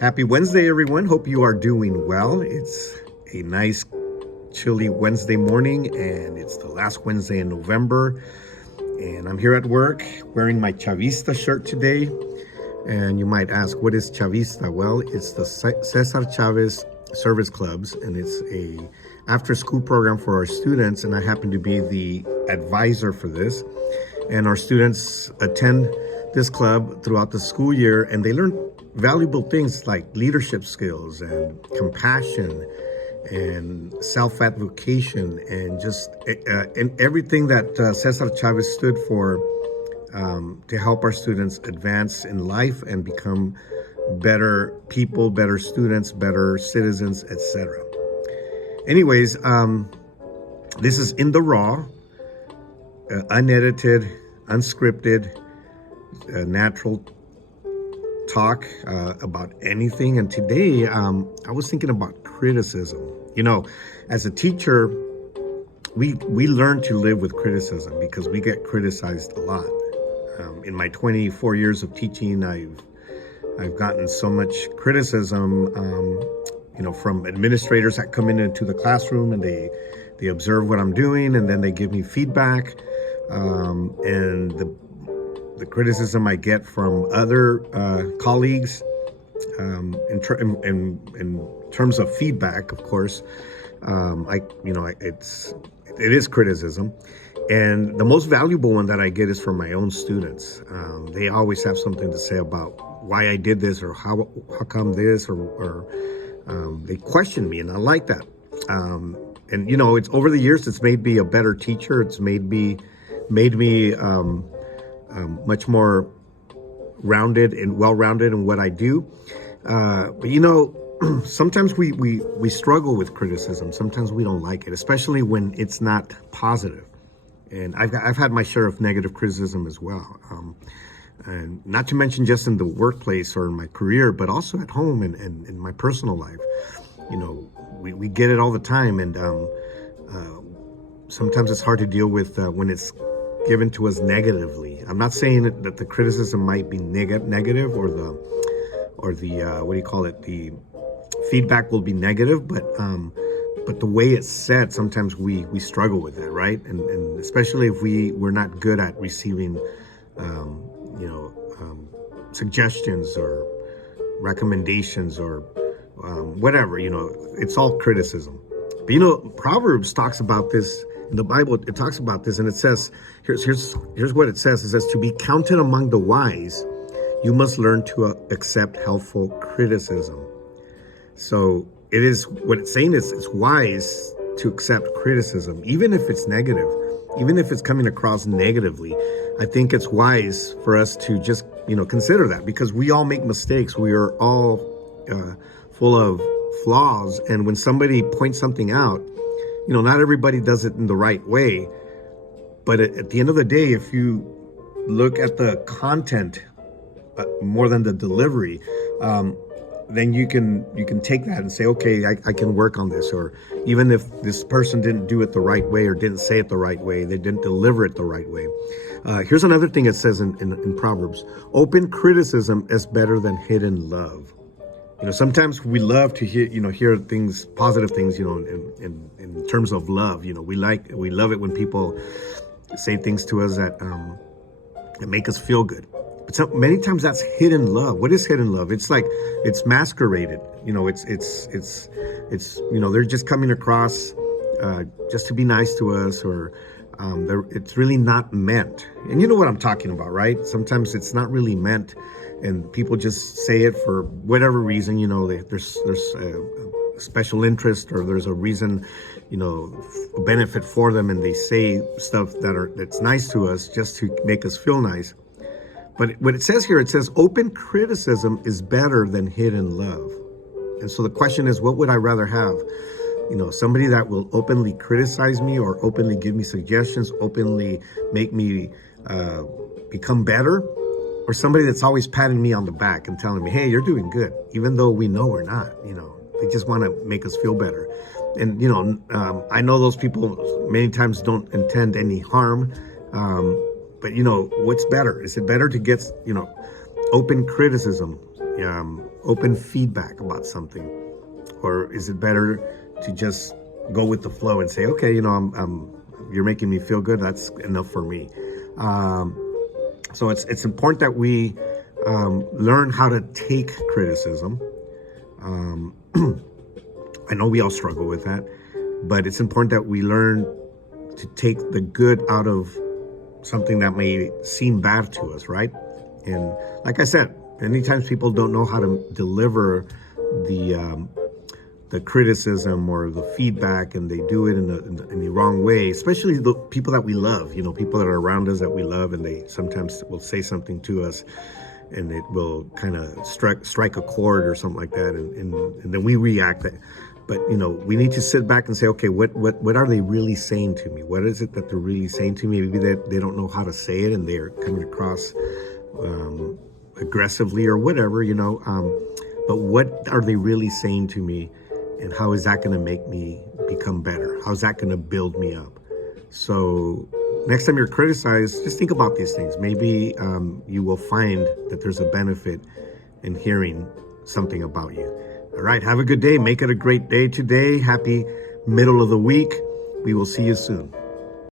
Happy Wednesday, everyone. Hope you are doing well. It's a nice, chilly Wednesday morning, and it's the last Wednesday in November. And I'm here at work wearing my Chavista shirt today. And you might ask, what is Chavista? Well, it's the Cesar Chavez Service Clubs, and it's a after-school program for our students. And I happen to be the advisor for this. And our students attend this club throughout the school year, and they learn valuable things like leadership skills and compassion and self-advocation and just and everything that Cesar Chavez stood for, to help our students advance in life and become better people, better students, better citizens, etc. Anyways, this is in the raw, unedited, unscripted, natural talk about anything. And today I was thinking about criticism. You know, as a teacher, we learn to live with criticism because we get criticized a lot. In my 24 years of teaching, I've gotten so much criticism, from administrators that come into the classroom, and they observe what I'm doing, and then they give me feedback. And the criticism I get from other colleagues, in terms of feedback, of course, it is criticism. And the most valuable one that I get is from my own students. They always have something to say about why I did this, or how come this, or they question me, and I like that. And it's over the years, it's made me a better teacher. It's made me much more rounded and well-rounded in what I do. But sometimes we struggle with criticism. Sometimes we don't like it, especially when it's not positive. And I've had my share of negative criticism as well. And not to mention just in the workplace or in my career, but also at home and in my personal life. We get it all the time, and sometimes it's hard to deal with when it's given to us negatively. I'm not saying that the criticism might be negative, or the feedback will be negative, but the way it's said, sometimes we struggle with that, right? And especially if we're not good at receiving suggestions or recommendations or whatever, it's all criticism. But Proverbs talks about this. In the Bible, it talks about this, and it says, here's what it says. It says, to be counted among the wise, you must learn to accept helpful criticism. So it is, what it's saying is, it's wise to accept criticism, even if it's negative, even if it's coming across negatively. I think it's wise for us to just, consider that, because we all make mistakes. We are all full of flaws. And when somebody points something out, not everybody does it in the right way. But at the end of the day, if you look at the content more than the delivery, then you can take that and say, okay, I can work on this. Or even if this person didn't do it the right way, or didn't say it the right way, they didn't deliver it the right way. Here's another thing it says in Proverbs: open criticism is better than hidden love. Sometimes we love to hear things, positive things, in terms of love. We love it when people say things to us that make us feel good. But many times that's hidden love. What is hidden love? It's like, it's masqueraded. It's they're just coming across just to be nice to us, or it's really not meant. And you know what I'm talking about, right? Sometimes it's not really meant, and people just say it for whatever reason. There's a special interest, or there's a reason, a benefit for them, and they say stuff that's nice to us just to make us feel nice. But what it says here, it says open criticism is better than hidden love. And so the question is, what would I rather have? Somebody that will openly criticize me, or openly give me suggestions, openly make me become better, or somebody that's always patting me on the back and telling me, hey, you're doing good, even though we know we're not. They just want to make us feel better. And, I know those people many times don't intend any harm. But, what's better? Is it better to get, open criticism open feedback about something? Or is it better to just go with the flow and say, okay, you're making me feel good. That's enough for me. So it's important that we learn how to take criticism. I know we all struggle with that, but it's important that we learn to take the good out of something that may seem bad to us, right? And like I said, many times people don't know how to deliver the criticism or the feedback, and they do it in the wrong way, especially the people that we love, people that are around us that we love, and they sometimes will say something to us and it will kind of strike a chord or something like that, and then we react. But we need to sit back and say, okay, what are they really saying to me? What is it that they're really saying to me? Maybe they don't know how to say it, and they're coming across aggressively or whatever, but what are they really saying to me, and how is that going to make me become better? How's that going to build me up? So next time you're criticized, just think about these things. Maybe you will find that there's a benefit in hearing something about you. All right, have a good day. Make it a great day today. Happy middle of the week. We will see you soon.